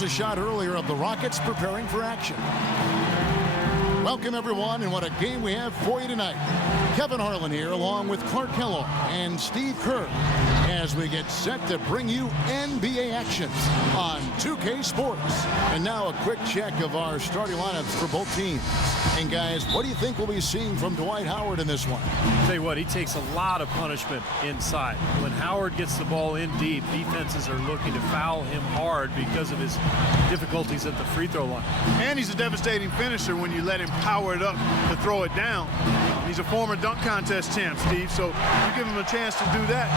A shot earlier of the Rockets preparing for action. Welcome, everyone, and what a game we have for you tonight. Kevin Harlan here, along with Clark Kellogg and Steve Kerr, as we get set to bring you NBA action on 2K Sports. And now a quick check of our starting lineups for both teams. And guys, what do you think we'll be seeing from Dwight Howard in this one? Tell you what, he takes a lot of punishment inside. When Howard gets the ball in deep, defenses are looking to foul him hard because of his difficulties at the free throw line. And he's a devastating finisher when you let him power it up to throw it down. He's a former dunk contest champ, Steve, so you give him a chance to do that,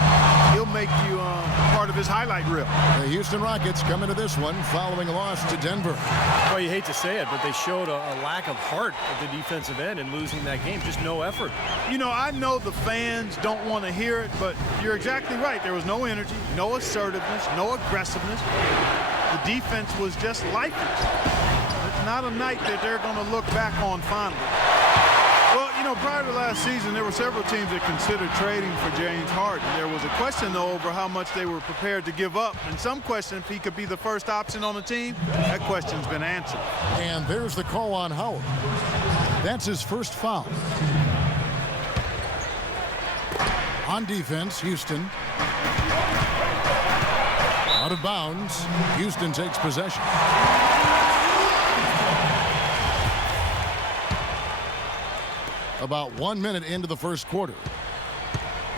he'll make you part of his highlight reel. The Houston Rockets come into this one following a loss to Denver. Well, you hate to say it, but they showed a lack of heart at the defensive end in losing that game. Just no effort. You know, I know the fans don't want to hear it, but you're exactly right. There was no energy, no assertiveness, no aggressiveness. The defense was just lifeless. It's not a night that they're going to look back on fondly. Well, you know, prior to last season, there were several teams that considered trading for James Harden. There was a question, though, over how much they were prepared to give up. And some question if he could be the first option on the team. That question's been answered. And there's the call on Howard. That's his first foul. On defense, Houston. Out of bounds. Houston takes possession. About 1 minute into the first quarter.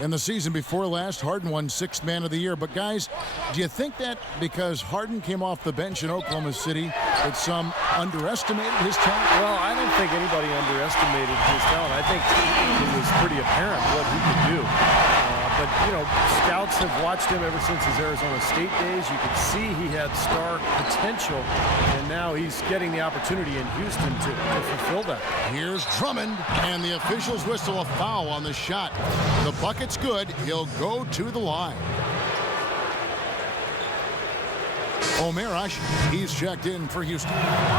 In the season before last, Harden won Sixth Man of the Year. But guys, do you think that because Harden came off the bench in Oklahoma City, that some underestimated his talent? Well, I don't think anybody underestimated his talent. I think it was pretty apparent what he could do. But, you know, scouts have watched him ever since his Arizona State days. You could see he had star potential, and now he's getting the opportunity in Houston to fulfill that. Here's Drummond, and the officials whistle a foul on the shot. The bucket's good. He'll go to the line. Omerosh, he's checked in for Houston.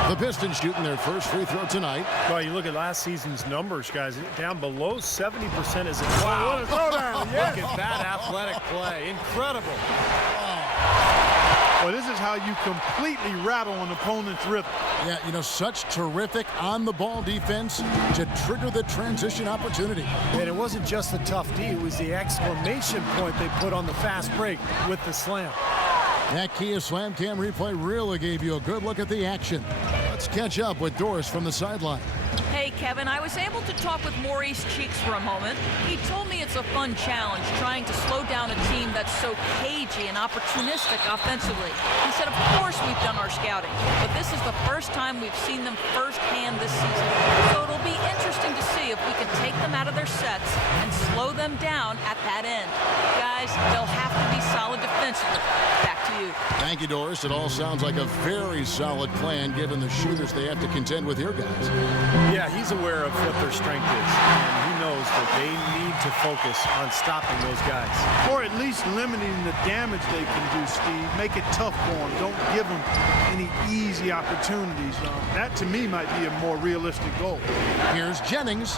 The Pistons shooting their first free throw tonight. Well, you look at last season's numbers, guys, down below 70% as a wow. What a throwdown, yes. Look at that athletic play. Incredible. Well, this is how you completely rattle an opponent's rhythm. Yeah, you know, such terrific on-the-ball defense to trigger the transition opportunity. And it wasn't just the tough D, it was the exclamation point they put on the fast break with the slam. That Kia Slam Cam replay really gave you a good look at the action. Let's catch up with Doris from the sideline. Hey, Kevin, I was able to talk with Maurice Cheeks for a moment. He told me it's a fun challenge trying to slow down a team that's so cagey and opportunistic offensively. He said, of course we've done our scouting, but this is the first time we've seen them firsthand this season. So it'll be interesting to see if we can take them out of their sets and slow them down at that end. Guys, they'll have to be solid defensively. Back to you. Thank you, Doris. It all sounds like a very solid plan given the shooters they have to contend with here, guys. Yeah, he's aware of what their strength is, and he knows that they need to focus on stopping those guys. Or at least limiting the damage they can do, Steve. Make it tough for them. Don't give them any easy opportunities. That, to me, might be a more realistic goal. Here's Jennings.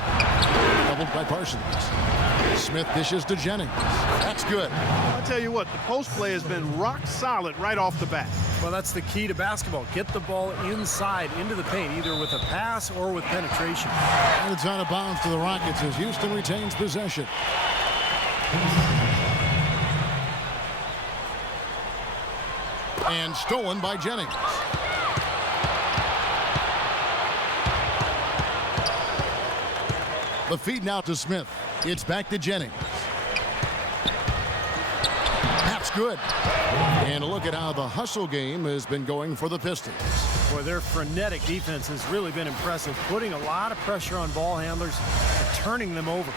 Doubled by Parsons. Smith dishes to Jennings. That's good. I'll tell you what, the post play has been rock solid right off the bat. Well, that's the key to basketball. Get the ball inside into the paint, either with a pass or with penetration. And it's out of bounds to the Rockets as Houston retains possession. And stolen by Jennings. The feed now to Smith. It's back to Jennings. That's good. And a look at how the hustle game has been going for the Pistons. Boy, their frenetic defense has really been impressive, putting a lot of pressure on ball handlers and turning them over.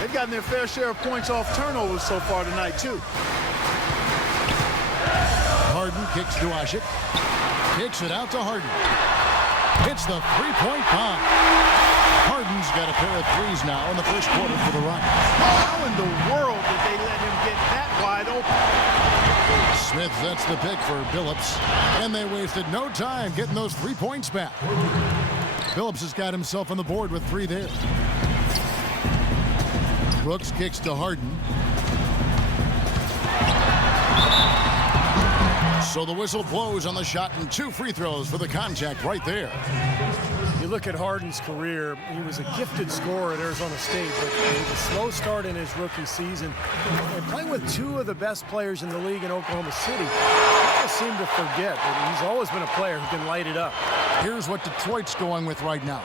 They've gotten their fair share of points off turnovers so far tonight, too. Harden kicks to Ashik. Kicks it out to Harden. Hits the three-point bomb. Harden's got a pair of threes now in the first quarter for the Rockets. How in the world did they let him get that wide open? Smith sets the pick for Billups, and they wasted no time getting those 3 points back. Billups has got himself on the board with 3 there. Brooks kicks to Harden. So the whistle blows on the shot and 2 free throws for the contact right there. You look at Harden's career, he was a gifted scorer at Arizona State, but it was a slow start in his rookie season. And playing with 2 of the best players in the league in Oklahoma City, people seem to forget that he's always been a player who can light it up. Here's what Detroit's going with right now.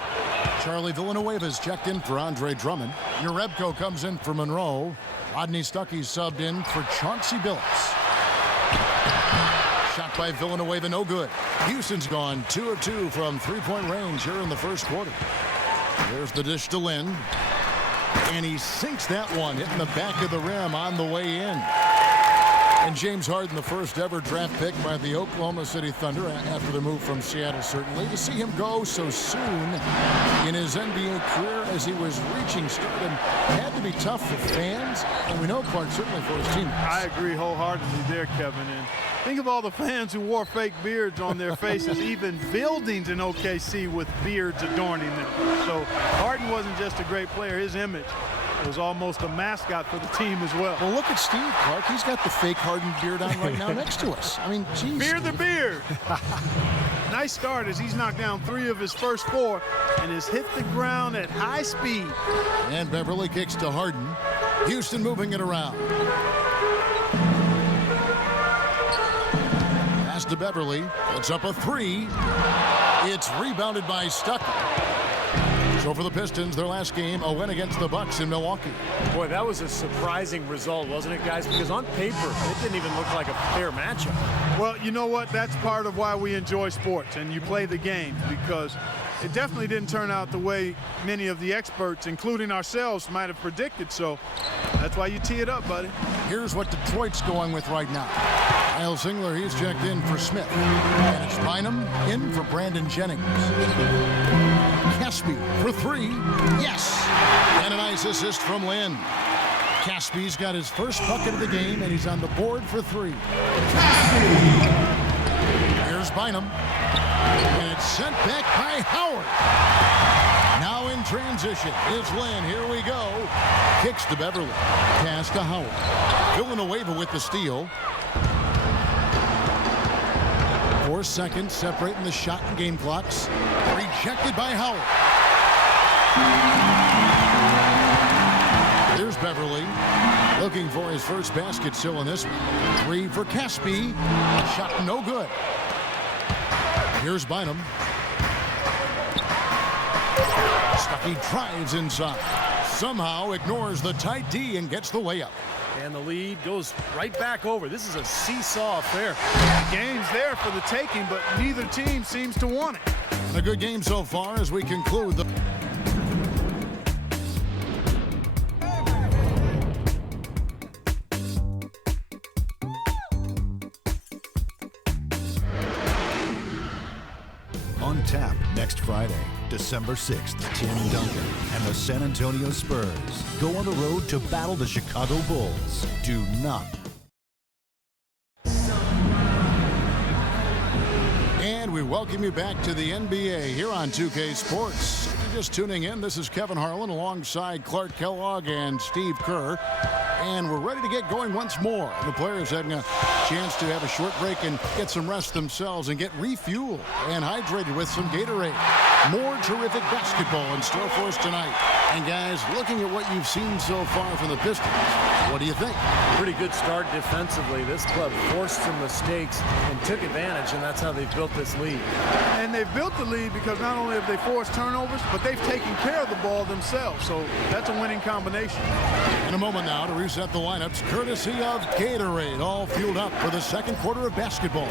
Charlie Villanueva's checked in for Andre Drummond. Urebko comes in for Monroe. Rodney Stuckey's subbed in for Chauncey Billups. Shot by Villanueva, no good. Houston's gone 2 of 2 from 3-point range here in the first quarter. There's the dish to Lynn. And he sinks that one, hitting the back of the rim on the way in. And James Harden, the first ever draft pick by the Oklahoma City Thunder after the move from Seattle, certainly. To see him go so soon in his NBA career as he was reaching stardom had to be tough for fans, and we know Clark certainly for his teammates. I agree wholeheartedly there, Kevin. And think of all the fans who wore fake beards on their faces, even buildings in OKC with beards adorning them. So Harden wasn't just a great player, his image was almost a mascot for the team as well. Well, look at Steve, Clark. He's got the fake Harden beard on right now next to us. I mean, geez. Beard the beard. Nice start as he's knocked down 3 of his first 4 and has hit the ground at high speed. And Beverly kicks to Harden. Houston moving it around. Pass to Beverly. Puts up a 3. It's rebounded by Stuckey. So for the Pistons, their last game, a win against the Bucks in Milwaukee. Boy, that was a surprising result, wasn't it, guys? Because on paper, it didn't even look like a fair matchup. Well, you know what? That's part of why we enjoy sports and you play the game, because it definitely didn't turn out the way many of the experts, including ourselves, might have predicted. So that's why you tee it up, buddy. Here's what Detroit's going with right now. Kyle Singler, he's checked in for Smith. And it's Bynum in for Brandon Jennings. Caspi for 3. Yes! And a nice assist from Lynn. Caspi's got his first bucket of the game, and he's on the board for 3. Here's Bynum. And it's sent back by Howard. Now in transition is Lynn. Here we go. Kicks to Beverly. Pass to Howard. Villanueva with the steal. 4 seconds separating the shot and game clocks. Rejected by Howard. Here's Beverly looking for his first basket still in this one. 3 for Caspi. Shot no good. Here's Bynum. Stuckey drives inside. Somehow ignores the tight D and gets the layup. And the lead goes right back over. This is a seesaw affair. The game's there for the taking, but neither team seems to want it. A good game so far as we conclude the... On tap next Friday, December 6th, Tim Duncan and the San Antonio Spurs go on the road to battle the Chicago Bulls. Do not. And we welcome you back to the NBA here on 2K Sports. If you're just tuning in, this is Kevin Harlan alongside Clark Kellogg and Steve Kerr. And we're ready to get going once more. The players having a chance to have a short break and get some rest themselves and get refueled and hydrated with some Gatorade. More terrific basketball in store for us tonight. And guys, looking at what you've seen so far from the Pistons, what do you think? Pretty good start defensively. This club forced some mistakes and took advantage, and that's how they've built this lead. And they've built the lead because not only have they forced turnovers, but they've taken care of the ball themselves. So that's a winning combination. In a moment now to reset the lineups, courtesy of Gatorade, all fueled up for the second quarter of basketball.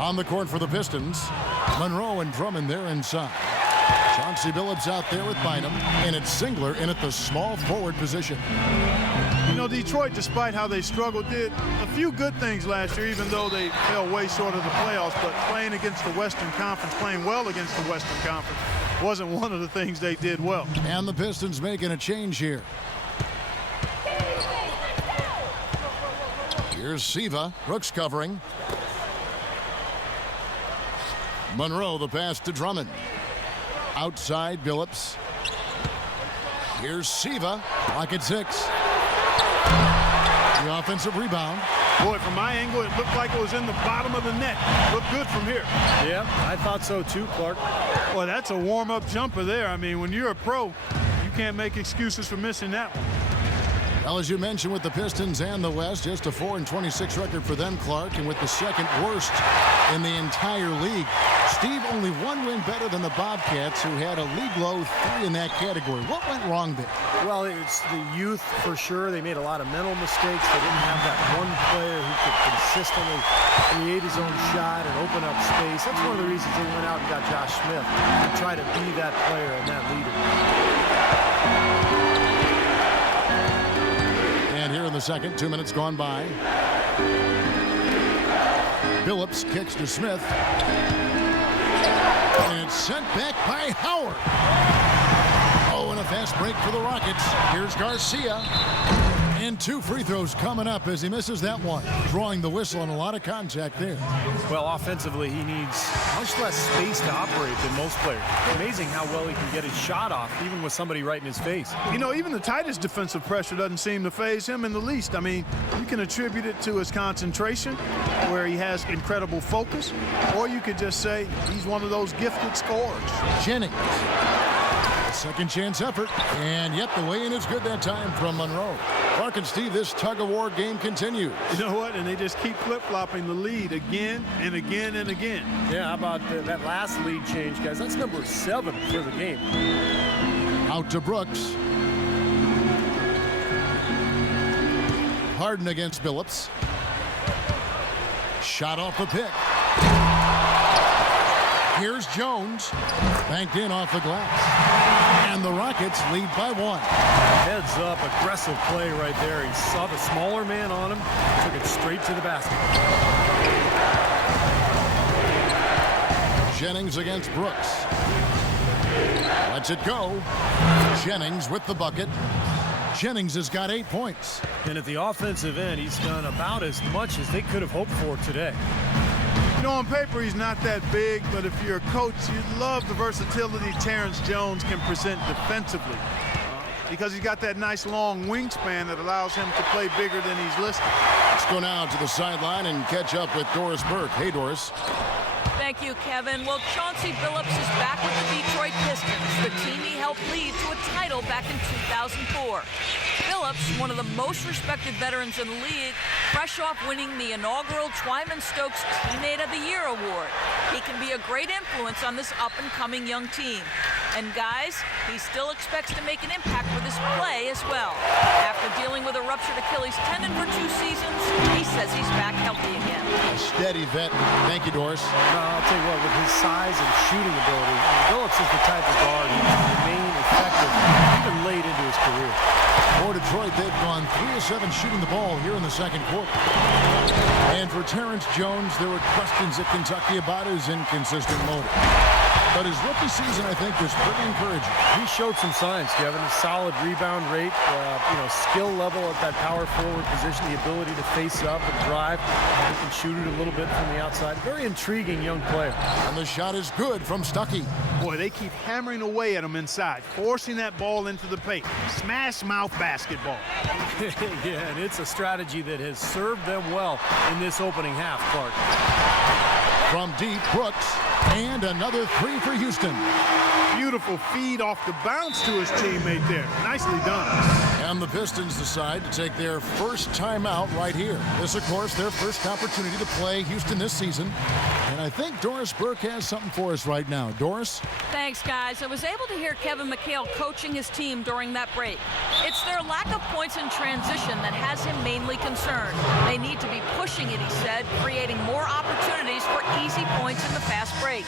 On the court for the Pistons, Monroe and Drummond there inside. Chauncey Billups out there with Bynum, and it's Singler in at the small forward position. You know, Detroit, despite how they struggled, did a few good things last year, even though they fell way short of the playoffs. But playing against the Western Conference, playing well against the Western Conference, wasn't one of the things they did well. And the Pistons making a change here. Here's Siva, Brooks covering. Monroe, the pass to Drummond. Outside, Billups. Here's Siva, lock at 6. The offensive rebound. Boy, from my angle, it looked like it was in the bottom of the net. Looked good from here. Yeah, I thought so too, Clark. Boy, that's a warm-up jumper there. I mean, when you're a pro, you can't make excuses for missing that one. Well, as you mentioned, with the Pistons and the West, just a 4-26 record for them, Clark, and with the second worst in the entire league. Steve, only one win better than the Bobcats, who had a league-low 3 in that category. What went wrong there? Well, it's the youth for sure. They made a lot of mental mistakes. They didn't have that one player who could consistently create his own shot and open up space. That's one of the reasons they went out and got Josh Smith to try to be that player and that leader. And here in the second, 2 minutes gone by. Phillips kicks to Smith. And it's sent back by Howard. Oh, and a fast break for the Rockets. Here's Garcia. And 2 free throws coming up as he misses that one. Drawing the whistle and a lot of contact there. Well, offensively, he needs much less space to operate than most players. Amazing how well he can get his shot off, even with somebody right in his face. You know, even the tightest defensive pressure doesn't seem to faze him in the least. I mean, you can attribute it to his concentration, where he has incredible focus, or you could just say he's one of those gifted scorers. Jennings. Second chance effort. And yet the weigh-in is good that time from Monroe. Clark and Steve, this tug-of-war game continues. You know what? And they just keep flip-flopping the lead again and again and again. Yeah, how about that last lead change, guys? That's number 7 for the game. Out to Brooks. Harden against Phillips. Shot off the pick. Here's Jones. Banked in off the glass. And the Rockets lead by 1. Heads up, aggressive play right there. He saw the smaller man on him, took it straight to the basket. Jennings against Brooks. Lets it go. Jennings with the bucket. Jennings has got 8 points. And at the offensive end, he's done about as much as they could have hoped for today. You know, on paper, he's not that big, but if you're a coach, you'd love the versatility Terrence Jones can present defensively because he's got that nice long wingspan that allows him to play bigger than he's listed. Let's go now to the sideline and catch up with Doris Burke. Hey, Doris. Thank you, Kevin. Well, Chauncey Billups is back with the Detroit Pistons, the team he helped lead to a title back in 2004. Billups, one of the most respected veterans in the league, fresh off winning the inaugural Twyman Stokes Teammate of the Year award. He can be a great influence on this up-and-coming young team. And guys, he still expects to make an impact with his play as well. After dealing with a ruptured Achilles tendon for 2 seasons, he says he's back healthy again. A steady vet. Thank you, Doris. I'll tell you what, with his size and shooting ability, Billups is the type of guard who can remain effective even late into his career. For Detroit, they've gone 3 of 7 shooting the ball here in the second quarter. And for Terrence Jones, there were questions at Kentucky about his inconsistent motor. But his rookie season, I think, was pretty encouraging. He showed some signs, Kevin. A solid rebound rate, skill level at that power forward position, the ability to face up and drive. He can shoot it a little bit from the outside. Very intriguing young player. And the shot is good from Stuckey. Boy, they keep hammering away at him inside, forcing that ball into the paint. Smash mouth basketball. Yeah, and it's a strategy that has served them well in this opening half, Clark. From deep, Brooks. And another 3 for Houston. Beautiful feed off the bounce to his teammate there. Nicely done. And the Pistons decide to take their first timeout right here. This, of course, their first opportunity to play Houston this season. And I think Doris Burke has something for us right now. Doris? Thanks, guys. I was able to hear Kevin McHale coaching his team during that break. It's their lack of points in transition that has him mainly concerned. They need to be pushing it, he said, creating more opportunities for easy points in the fast break.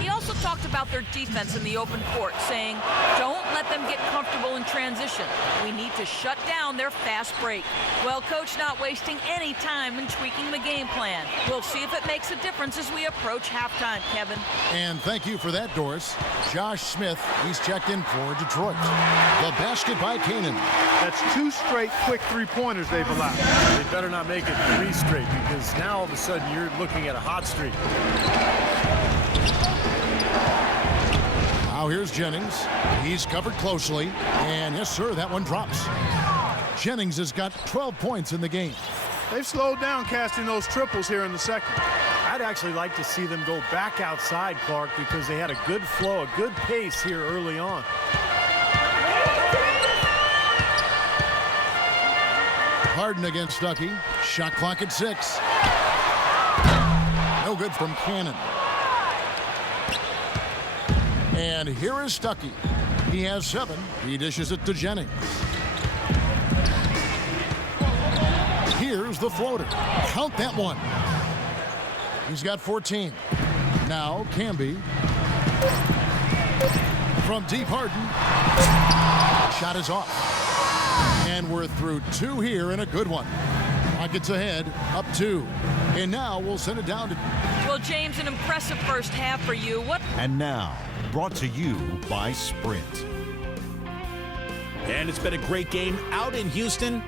He also talked about their defense in the open court, saying, don't let them get comfortable in transition. We need to shut down their fast break. Well, Coach not wasting any time in tweaking the game plan. We'll see if it makes a difference as we approach halftime, Kevin. And thank you for that, Doris. Josh Smith, he's checked in for Detroit. The basket by Kanan. That's 2 straight quick 3-pointers they've allowed. They better not make it 3 straight, because now all of a sudden you're looking at a hot streak. Now here's Jennings. He's covered closely. And yes, sir, that one drops. Jennings has got 12 points in the game. They've slowed down casting those triples here in the second. I'd actually like to see them go back outside, Clark, because they had a good flow, a good pace here early on. Harden against Stuckey. Shot clock at 6. No good from Cannon. And here is Stuckey. He has 7. He dishes it to Jennings. Here's the floater. Count that one. He's got 14. Now Camby. From deep, Harden. Shot is off. And we're through 2 here and a good one. Rockets ahead, up 2. And now we'll send it down to... Well, James, an impressive first half for you. What? And now, brought to you by Sprint. And it's been a great game out in Houston.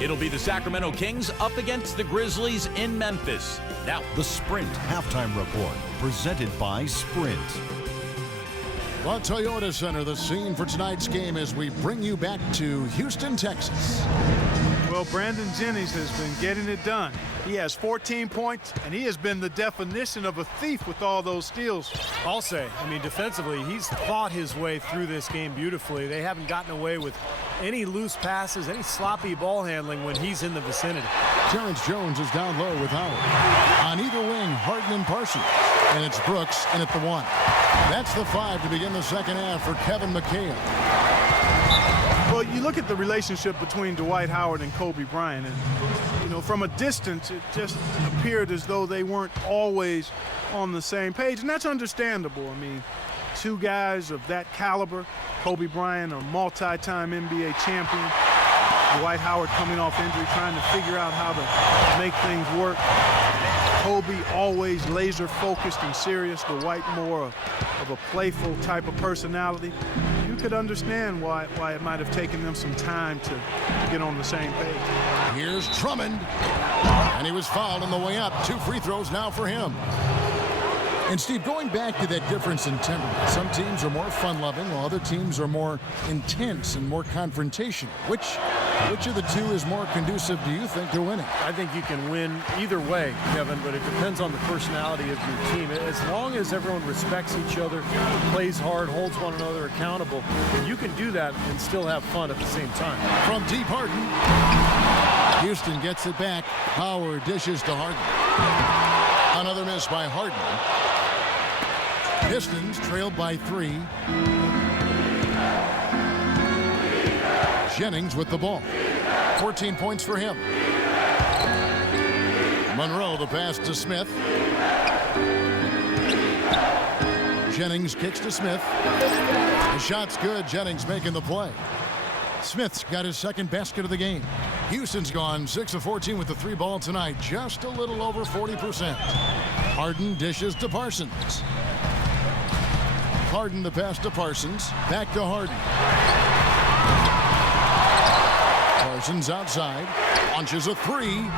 It'll be the Sacramento Kings up against the Grizzlies in Memphis. Now, The Sprint Halftime Report, presented by Sprint. The Toyota Center, the scene for tonight's game as we bring you back to Houston, Texas. Well, Brandon Jennings has been getting it done. He has 14 points, and he has been the definition of a thief with all those steals. I'll say, defensively, he's fought his way through this game beautifully. They haven't gotten away with any loose passes, any sloppy ball handling when he's in the vicinity. Terrence Jones is down low with Howard. On either wing, Harden and Parsons. And it's Brooks in at the 1. That's the 5 to begin the second half for Kevin McHale. Well, you look at the relationship between Dwight Howard and Kobe Bryant, and, from a distance, it just appeared as though they weren't always on the same page, and that's understandable. 2 guys of that caliber, Kobe Bryant, a multi-time NBA champion, Dwight Howard coming off injury, trying to figure out how to make things work. Kobe always laser focused and serious, Dwight more of a playful type of personality. You could understand why it might have taken them some time to get on the same page. Here's Drummond. And he was fouled on the way up. 2 free throws now for him. And Steve, going back to that difference in temperament, some teams are more fun-loving while other teams are more intense and more confrontational. Which of the 2 is more conducive, do you think, to winning? I think you can win either way, Kevin, but it depends on the personality of your team. As long as everyone respects each other, plays hard, holds one another accountable, you can do that and still have fun at the same time. From deep, Harden. Houston gets it back. Howard dishes to Harden. Another miss by Harden. Pistons trailed by 3. Jennings with the ball. 14 points for him. Monroe the pass to Smith. Jennings kicks to Smith. The shot's good. Jennings making the play. Smith's got his second basket of the game. Houston's gone 6 of 14 with the 3 ball tonight. Just a little over 40%. Harden dishes to Parsons. Harden the pass to Parsons. Back to Harden. Parsons outside. Launches a 3.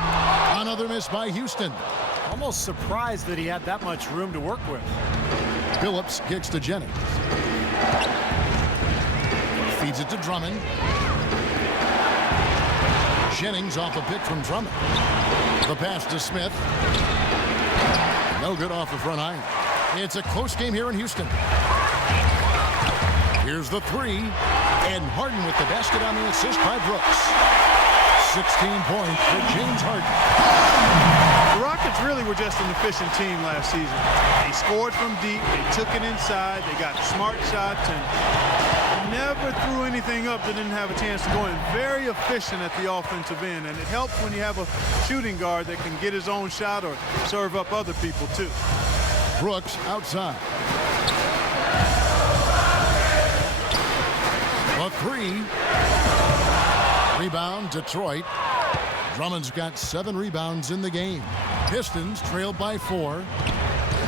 Another miss by Houston. Almost surprised that he had that much room to work with. Phillips kicks to Jennings. Feeds it to Drummond. Jennings off a pick from Drummond. The pass to Smith. No good off the front iron. It's a close game here in Houston. Here's the 3. And Harden with the basket on the assist by Brooks. 16 points for James Harden. The Rockets really were just an efficient team last season. They scored from deep. They took it inside. They got smart shots and never threw anything up that didn't have a chance to go in. Very efficient at the offensive end, and it helps when you have a shooting guard that can get his own shot or serve up other people too. Brooks outside. A 3. Rebound, Detroit. Drummond's got 7 rebounds in the game. Pistons trailed by 4.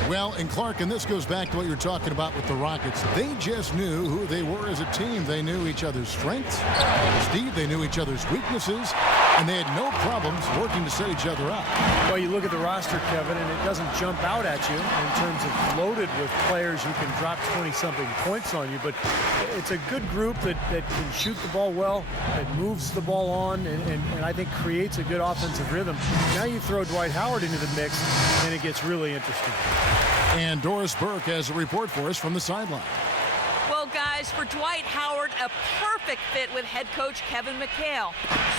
Well, and Clark, and this goes back to what you're talking about with the Rockets. They just knew who they were as a team. They knew each other's strengths. Steve, they knew each other's weaknesses. and they had no problems working to set each other up. Well, you look at the roster, Kevin, and it doesn't jump out at you in terms of loaded with players who can drop 20-something points on you, but it's a good group that can shoot the ball well, that moves the ball on, and I think creates a good offensive rhythm. Now you throw Dwight Howard into the mix, and it gets really interesting. And Doris Burke has a report for us from the sideline. Well, guys, for Dwight Howard, a perfect fit with head coach Kevin McHale.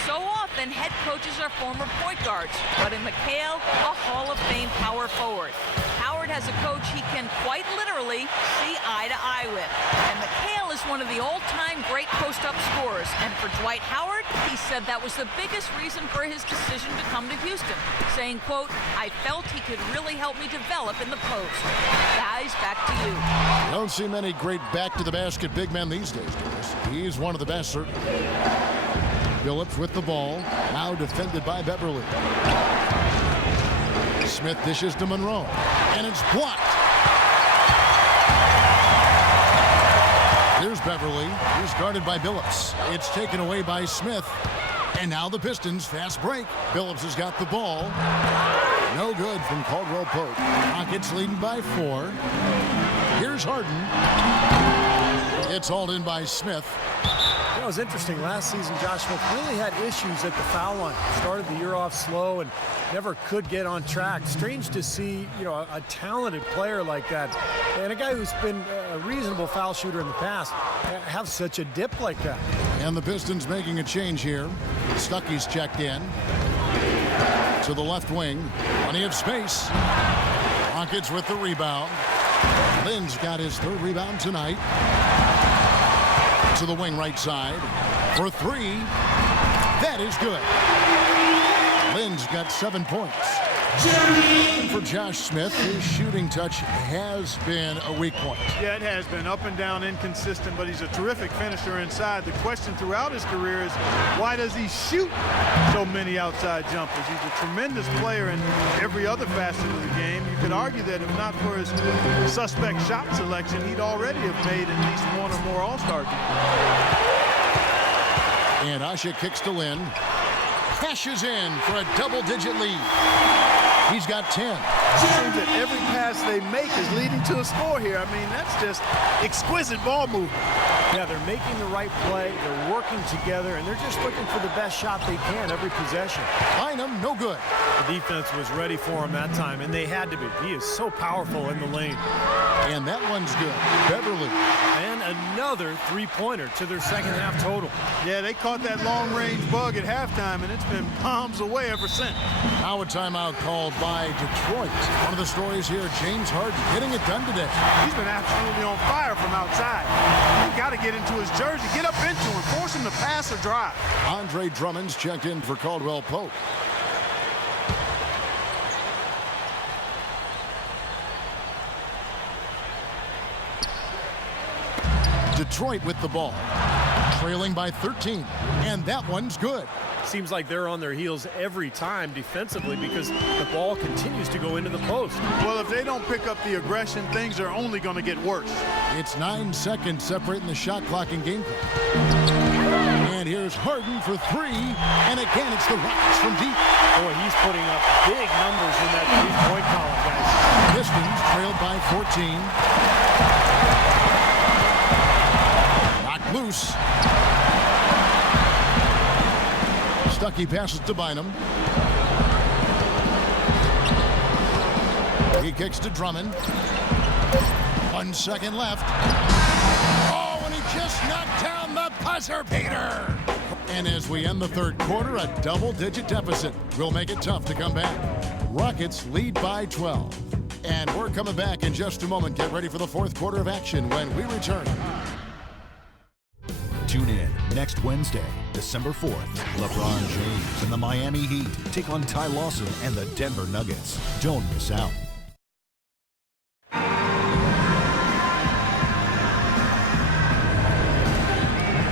So often, head coaches are former point guards, but in McHale, a Hall of Fame power forward. Howard has a coach he can quite literally see eye to eye with. And McHale is one of the all-time great post-up scorers. And for Dwight Howard, he said that was the biggest reason for his decision to come to Houston, saying, quote, "I felt he could really help me develop in the post." Guys, back to you. Don't see many great back-to-the-basket big men these days, Doris. He's one of the best, certainly. Phillips with the ball, now defended by Beverly. Smith dishes to Monroe, and it's blocked. Here's Beverly, who's guarded by Billups. It's taken away by Smith, and now the Pistons fast break. Billups has got the ball. No good from Caldwell Pope. Rockets leading by 4. Here's Harden. It's hauled in by Smith. It was interesting. Last season, Josh Smith really had issues at the foul line. Started the year off slow and never could get on track. Strange to see, a talented player like that, and a guy who's been a reasonable foul shooter in the past, have such a dip like that. And the Pistons making a change here. Stuckey's checked in to the left wing. Plenty of space. Rockets with the rebound. Lynn's got his 3rd rebound tonight. To the wing right side for 3. That is good. Lynn's got 7 points. For Josh Smith, his shooting touch has been a weak point. Yeah, it has been up and down, inconsistent, but he's a terrific finisher inside. The question throughout his career is, why does he shoot so many outside jumpers? He's a tremendous player in every other facet of the game. You could argue that if not for his suspect shot selection, he'd already have made at least 1 or more All-Star games. And Asha kicks to Lynn. Cashes in for a double-digit lead. He's got 10. It seems that every pass they make is leading to a score here. I mean, that's just exquisite ball movement. Yeah, they're making the right play, they're working together, and they're just looking for the best shot they can every possession. Bynum, no good. The defense was ready for him that time, and they had to be. He is so powerful in the lane. And that one's good. Beverly. And another 3-pointer to their second half total. Yeah, they caught that long-range bug at halftime, and it's been bombs away ever since. Now a timeout called by Detroit. One of the stories here, James Harden getting it done today. He's been absolutely on fire from outside. You got to get into his jersey, get up into him, force him to pass or drive. Andre Drummond's checked in for Caldwell Pope. Detroit with the ball, trailing by 13, and that one's good. Seems like they're on their heels every time defensively because the ball continues to go into the post. Well, if they don't pick up the aggression, things are only going to get worse. It's 9 seconds separating the shot clock and game clock. And here's Harden for 3, and again it's the Rockets from deep. Boy, he's putting up big numbers in that 3-point column, guys. Pistons trailed by 14. Knocked loose. Stuckey passes to Bynum. He kicks to Drummond. 1 second left. Oh, and he just knocked down the buzzer beater. And as we end the 3rd quarter, a double-digit deficit will make it tough to come back. Rockets lead by 12. And we're coming back in just a moment. Get ready for the 4th quarter of action when we return. Tune in next Wednesday, December 4th. LeBron James and the Miami Heat take on Ty Lawson and the Denver Nuggets. Don't miss out.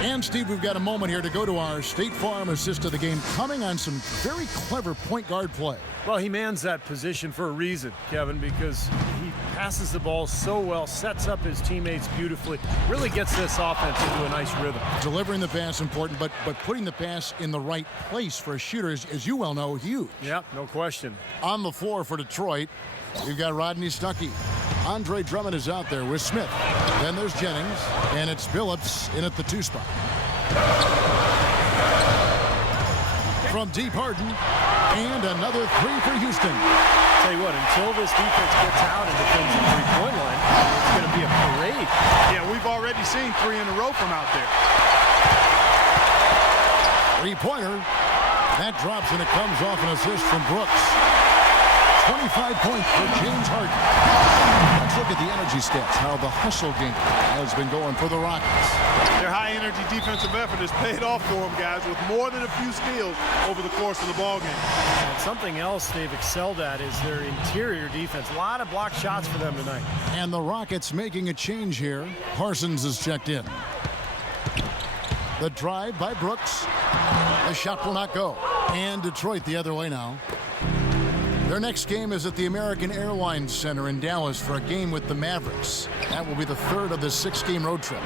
And Steve, we've got a moment here to go to our State Farm assist of the game, coming on some very clever point guard play. Well, he mans that position for a reason, Kevin, because he passes the ball so well, sets up his teammates beautifully, really gets this offense into a nice rhythm. Delivering the pass important, but putting the pass in the right place for a shooter is, as you well know, huge. Yep, no question. On the floor for Detroit, you've got Rodney Stuckey. Andre Drummond is out there with Smith. Then there's Jennings, and it's Billups in at the 2 spot. From deep, Harden, and another 3 for Houston. Tell you what, until this defense gets out and defends the three-point line, it's going to be a parade. Yeah, we've already seen 3 in a row from out there. 3-pointer. That drops, and it comes off an assist from Brooks. 25 points for James Harden. Let's look at the energy stats, how the hustle game has been going for the Rockets. Their high-energy defensive effort has paid off for them, guys, with more than a few steals over the course of the ballgame. And something else they've excelled at is their interior defense. A lot of blocked shots for them tonight. And the Rockets making a change here. Parsons is checked in. The drive by Brooks. The shot will not go. And Detroit the other way now. Their next game is at the American Airlines Center in Dallas for a game with the Mavericks. That will be the 3rd of the 6-game road trip.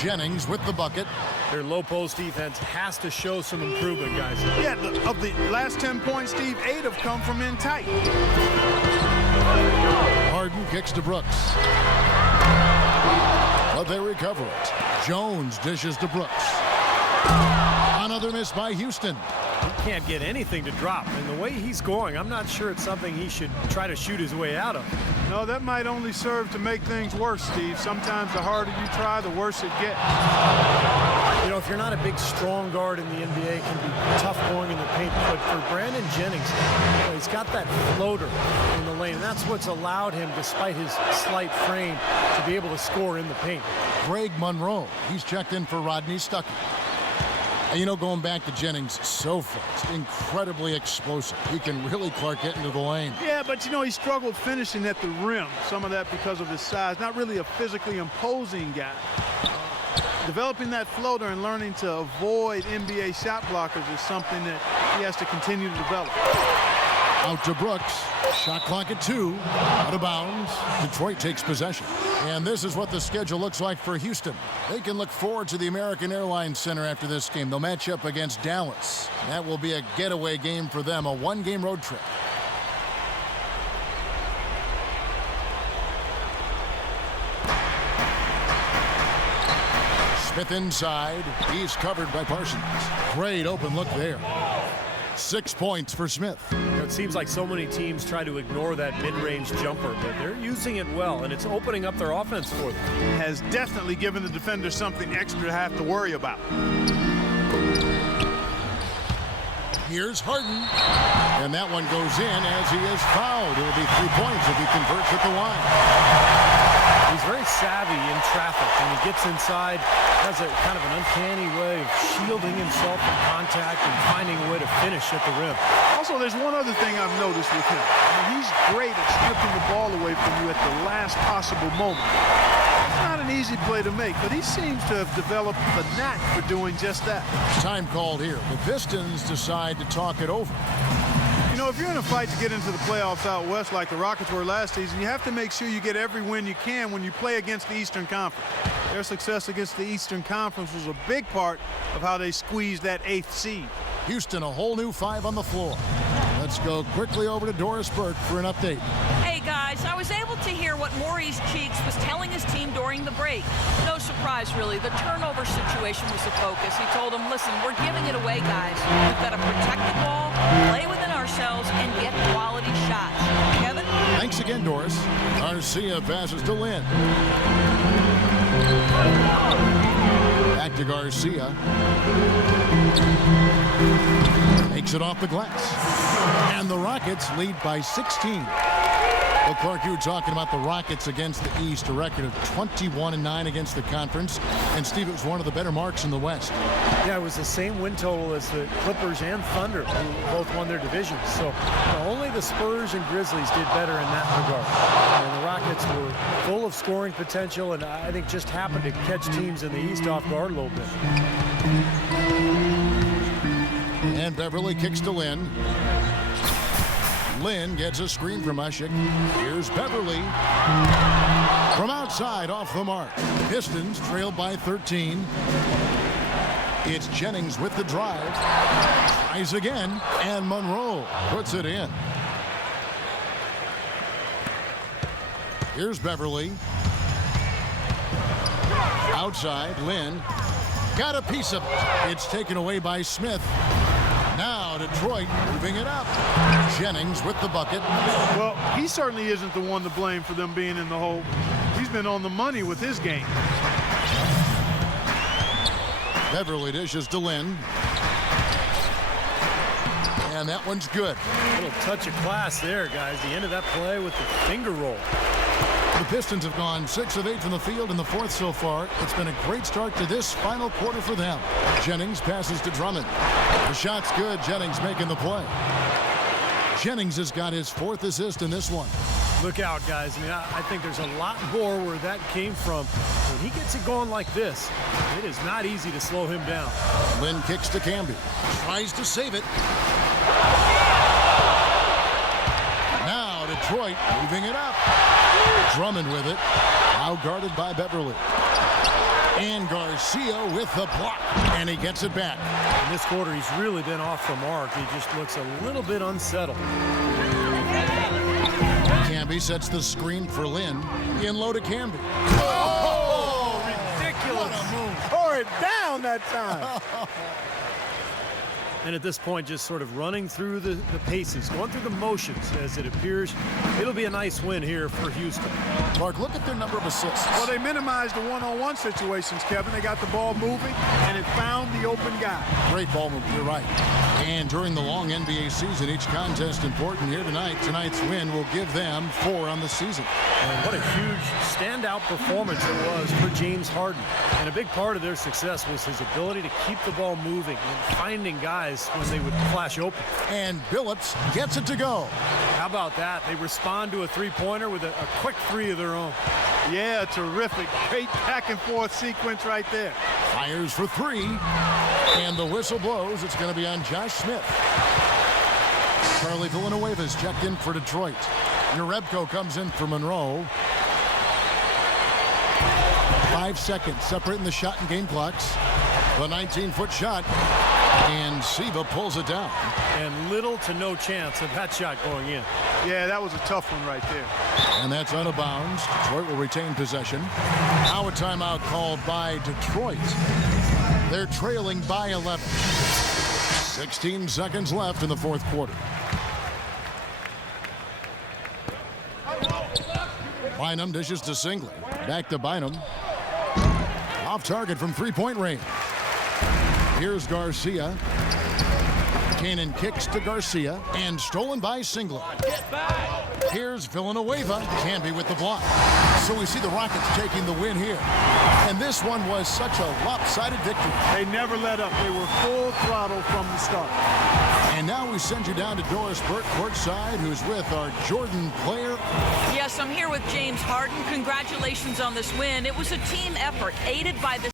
Jennings with the bucket. Their low post defense has to show some improvement, guys. Yeah, of the last 10 points, Steve, 8 have come from in tight. Harden kicks to Brooks. But they recover it. Jones dishes to Brooks. Another miss by Houston. He can't get anything to drop. And the way he's going, I'm not sure it's something he should try to shoot his way out of. No, that might only serve to make things worse, Steve. Sometimes the harder you try, the worse it gets. You know, if you're not a big, strong guard in the NBA, it can be tough going in the paint. But for Brandon Jennings, he's got that floater in the lane. And that's what's allowed him, despite his slight frame, to be able to score in the paint. Greg Monroe, he's checked in for Rodney Stuckey. And you know, going back to Jennings, so fast, incredibly explosive. He can really Clark get into the lane. Yeah, but you know, he struggled finishing at the rim. Some of that because of his size. Not really a physically imposing guy. Developing that floater and learning to avoid NBA shot blockers is something that he has to continue to develop. Out to Brooks. Shot clock at 2. Out of bounds. Detroit takes possession. And this is what the schedule looks like for Houston. They can look forward to the American Airlines Center after this game. They'll match up against Dallas. That will be a getaway game for them, a 1-game road trip. Smith inside. He's covered by Parsons. Great open look there. 6 points for Smith. It seems like so many teams try to ignore that mid-range jumper, but they're using it well, and it's opening up their offense for them. Has definitely given the defenders something extra to have to worry about. Here's Harden. And that one goes in as he is fouled. It will be 3 points if he converts at the line. He's very savvy in traffic. When he gets inside, has a kind of an uncanny way of shielding himself from contact and finding a way to finish at the rim. Also, there's one other thing I've noticed with him. He's great at stripping the ball away from you at the last possible moment. It's not an easy play to make, but he seems to have developed the knack for doing just that. Time called here. The Pistons decide to talk it over. You know, if you're in a fight to get into the playoffs out west like the Rockets were last season, you have to make sure you get every win you can when you play against the Eastern Conference. Their success against the Eastern Conference was a big part of how they squeezed that 8th seed. Houston, a whole new 5 on the floor. Let's go quickly over to Doris Burke for an update. Hey guys, I was able to hear what Maurice Cheeks was telling his team during the break. No surprise, really. The turnover situation was the focus. He told them, listen, we're giving it away, guys. We've got to protect the ball, play within ourselves, and get quality shots. Kevin? Thanks again, Doris. Garcia passes to Lynn. Back to Garcia. Makes it off the glass. And the Rockets lead by 16. Well, Clark, you were talking about the Rockets against the East, a record of 21-9 against the conference. And, Steve, it was one of the better marks in the West. Yeah, it was the same win total as the Clippers and Thunder, who both won their divisions. So only the Spurs and Grizzlies did better in that regard. And the Rockets were full of scoring potential, and I think just happened to catch teams in the East off guard a little bit. And Beverly kicks to Lynn. Lynn gets a screen from Ushik. Here's Beverly. From outside, off the mark. Pistons trailed by 13. It's Jennings with the drive. Tries again, and Monroe puts it in. Here's Beverly. Outside, Lynn. Got a piece of it. It's taken away by Smith. Now Detroit moving it up. Jennings with the bucket. Well, he certainly isn't the one to blame for them being in the hole. He's been on the money with his game. Beverly dishes to Lynn. And that one's good. A little touch of class there, guys. The end of that play with the finger roll. The Pistons have gone 6 of 8 from the field in the fourth so far. It's been a great start to this final quarter for them. Jennings passes to Drummond. The shot's good. Jennings making the play. Jennings has got his 4th assist in this one. Look out, guys. I mean, I think there's a lot more where that came from. When he gets it going like this, it is not easy to slow him down. Lynn kicks to Camby. Tries to save it. Now Detroit moving it up. Drummond with it. Now guarded by Beverly. And Garcia with the block. And he gets it back. In this quarter, he's really been off the mark. He just looks a little bit unsettled. Camby sets the screen for Lynn. In low to Camby. Oh, ridiculous. What a move. Tore it down that time. And at this point, just sort of running through the paces, going through the motions as it appears. It'll be a nice win here for Houston. Mark, look at their number of assists. Well, they minimized the one-on-one situations, Kevin. They got the ball moving, and it found the open guy. Great ball move, you're right. And during the long NBA season, each contest important here tonight. Tonight's win will give them 4 on the season. And what a huge standout performance it was for James Harden. And a big part of their success was his ability to keep the ball moving and finding guys when they would flash open. And Billups gets it to go. How about that? They respond to a three-pointer with a quick 3 of their own. Yeah, terrific. Great back-and-forth sequence right there. Fires for 3. And the whistle blows. It's going to be on Josh Smith. Charlie Villanueva's checked in for Detroit. Urebko comes in for Monroe. 5 seconds separating the shot and game clocks. The 19-foot shot. And Siva pulls it down. And little to no chance of that shot going in. Yeah, that was a tough one right there. And that's out of bounds. Detroit will retain possession. Now a timeout called by Detroit. They're trailing by 11. 16 seconds left in the fourth quarter. Bynum dishes to Singley. Back to Bynum. Off target from three-point range. Here's Garcia. Cannon kicks to Garcia and stolen by Singley. Here's Villanueva. Camby with the block. So we see the Rockets taking the win here. And this one was such a lopsided victory. They never let up. They were full throttle from the start. And now we send you down to Doris Burke courtside, who's with our Jordan player. Yes, I'm here with James Harden. Congratulations on this win. It was a team effort, aided by the